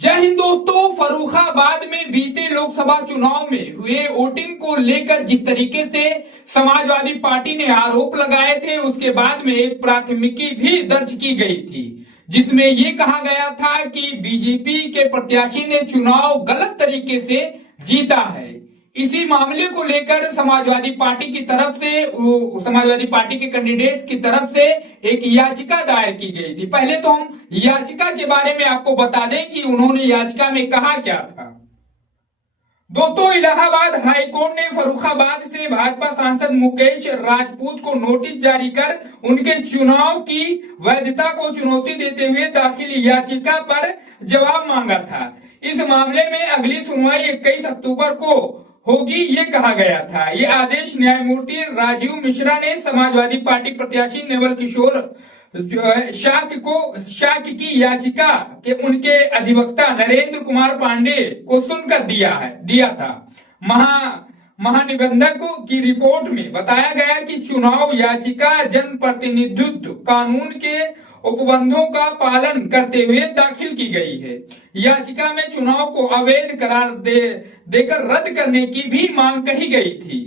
जय हिंद दोस्तों। फर्रुखाबाद में बीते लोकसभा चुनाव में हुए वोटिंग को लेकर जिस तरीके से समाजवादी पार्टी ने आरोप लगाए थे, उसके बाद में एक प्राथमिकी भी दर्ज की गई थी, जिसमें ये कहा गया था कि बीजेपी के प्रत्याशी ने चुनाव गलत तरीके से जीता है। इसी मामले को लेकर समाजवादी पार्टी की तरफ से, समाजवादी पार्टी के कैंडिडेट्स की तरफ से एक याचिका दायर की गई थी। पहले तो हम याचिका के बारे में आपको बता दें कि उन्होंने याचिका में कहा क्या था। दोस्तों, इलाहाबाद हाईकोर्ट ने फर्रुखाबाद से भाजपा सांसद मुकेश राजपूत को नोटिस जारी कर उनके चुनाव की वैधता को चुनौती देते हुए दाखिल याचिका पर जवाब मांगा था। इस मामले में अगली सुनवाई 21 अक्टूबर को होगी, ये कहा गया था। ये आदेश न्यायमूर्ति राजीव मिश्रा ने समाजवादी पार्टी प्रत्याशी नवल किशोर शाक्य की याचिका के उनके अधिवक्ता नरेंद्र कुमार पांडे को सुनकर दिया था। महानिबंधक की रिपोर्ट में बताया गया कि चुनाव याचिका जनप्रतिनिधित्व कानून के उपबंधों का पालन करते हुए दाखिल की गई है। याचिका में चुनाव को अवैध करार देकर रद्द करने की भी मांग कही गई थी।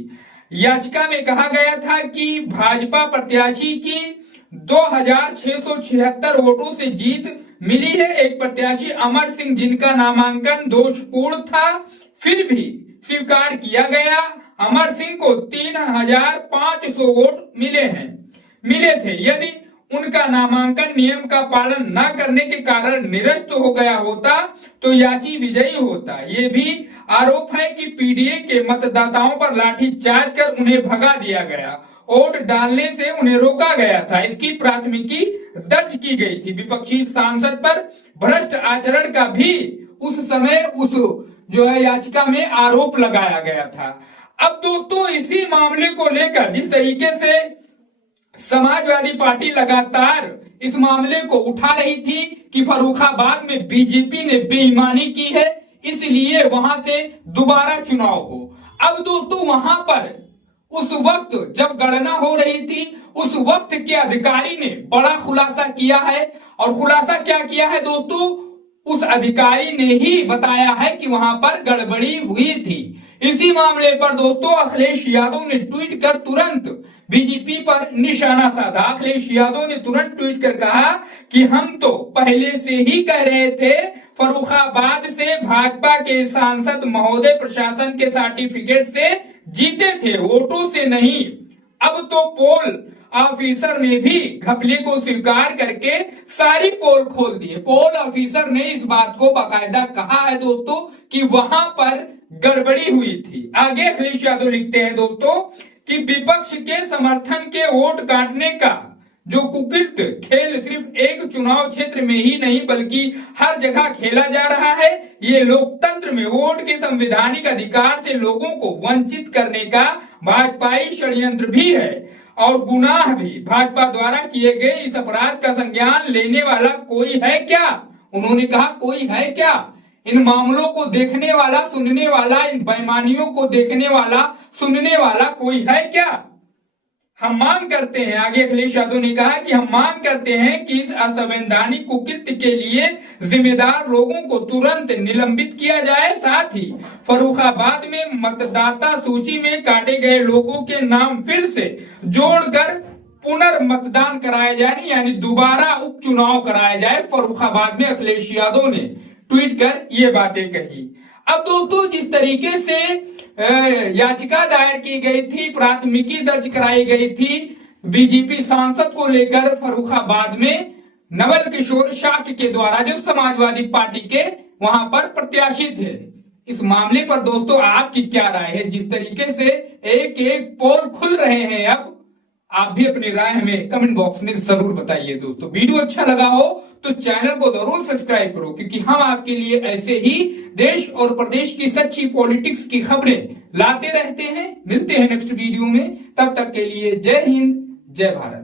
याचिका में कहा गया था कि भाजपा प्रत्याशी की 2676 वोटों से जीत मिली है। एक प्रत्याशी अमर सिंह, जिनका नामांकन दोषपूर्ण था, फिर भी स्वीकार किया गया। अमर सिंह को 3500 वोट मिले थे। यदि उनका नामांकन नियम का पालन न करने के कारण निरस्त हो गया होता तो याची विजयी होता। ये भी आरोप है कि पीडीए के मतदाताओं पर लाठीचार्ज कर उन्हें भगा दिया गया, वोट डालने से उन्हें रोका गया था। इसकी प्राथमिकी दर्ज की गई थी। विपक्षी सांसद पर भ्रष्ट आचरण का भी उस समय याचिका में आरोप लगाया गया था। अब दोस्तों, इसी मामले को लेकर जिस तरीके से समाजवादी पार्टी लगातार इस मामले को उठा रही थी कि फर्रुखाबाद में बीजेपी ने बेईमानी की है, इसलिए वहां से दोबारा चुनाव हो। अब दोस्तों, वहां पर उस वक्त जब गणना हो रही थी, उस वक्त के अधिकारी ने बड़ा खुलासा किया है। और खुलासा क्या किया है दोस्तों? उस अधिकारी ने ही बताया है कि वहां पर गड़बड़ी हुई थी। इसी मामले पर दोस्तों अखिलेश यादव ने ट्वीट कर तुरंत बीजेपी पर निशाना साधा। अखिलेश यादव ने तुरंत ट्वीट कर कहा कि हम तो पहले से ही कह रहे थे, फर्रुखाबाद से भाजपा के सांसद महोदय प्रशासन के सर्टिफिकेट से जीते थे, वोटों से नहीं। अब तो पोल ऑफिसर ने भी घपले को स्वीकार करके सारी पोल खोल दी। पोल ऑफिसर ने इस बात को बाकायदा कहा है दोस्तों कि वहां पर गड़बड़ी हुई थी। आगे अखिलेश यादव लिखते हैं दोस्तों कि विपक्ष के समर्थन के वोट काटने का जो कुकृत खेल सिर्फ एक चुनाव क्षेत्र में ही नहीं बल्कि हर जगह खेला जा रहा है, ये लोकतंत्र में वोट के संवैधानिक अधिकार से लोगों को वंचित करने का भाजपाई षड्यंत्र भी है और गुनाह भी। भाजपा द्वारा किए गए इस अपराध का संज्ञान लेने वाला कोई है क्या? उन्होंने कहा कोई है क्या? इन मामलों को देखने वाला, सुनने वाला, इन बेईमानियों को देखने वाला, सुनने वाला कोई है क्या? हम मांग करते हैं, आगे अखिलेश यादव ने कहा कि हम मांग करते हैं कि इस असंवैधानिक कुकृत्य के लिए जिम्मेदार लोगों को तुरंत निलंबित किया जाए। साथ ही फर्रुखाबाद में मतदाता सूची में काटे गए लोगों के नाम फिर से जोड़कर पुनर्मतदान कराया जाए, यानी दोबारा उपचुनाव कराया जाए। फर्रुखाबाद में अखिलेश यादव ने ट्वीट कर ये बातें कही। अब दोस्तों, जिस तरीके से याचिका दायर की गई थी, प्राथमिकी दर्ज कराई गई थी बीजेपी सांसद को लेकर फर्रुखाबाद में नवल किशोर शाक्य के द्वारा, जो समाजवादी पार्टी के वहां पर प्रत्याशी थे। इस मामले पर दोस्तों आपकी क्या राय है? जिस तरीके से एक एक पोल खुल रहे हैं, अब आप भी अपनी राय हमें कमेंट बॉक्स में जरूर बताइए। दोस्तों, वीडियो अच्छा लगा हो तो चैनल को जरूर सब्सक्राइब करो, क्योंकि हम आपके लिए ऐसे ही देश और प्रदेश की सच्ची पॉलिटिक्स की खबरें लाते रहते हैं। मिलते हैं नेक्स्ट वीडियो में, तब तक के लिए जय हिंद, जय भारत।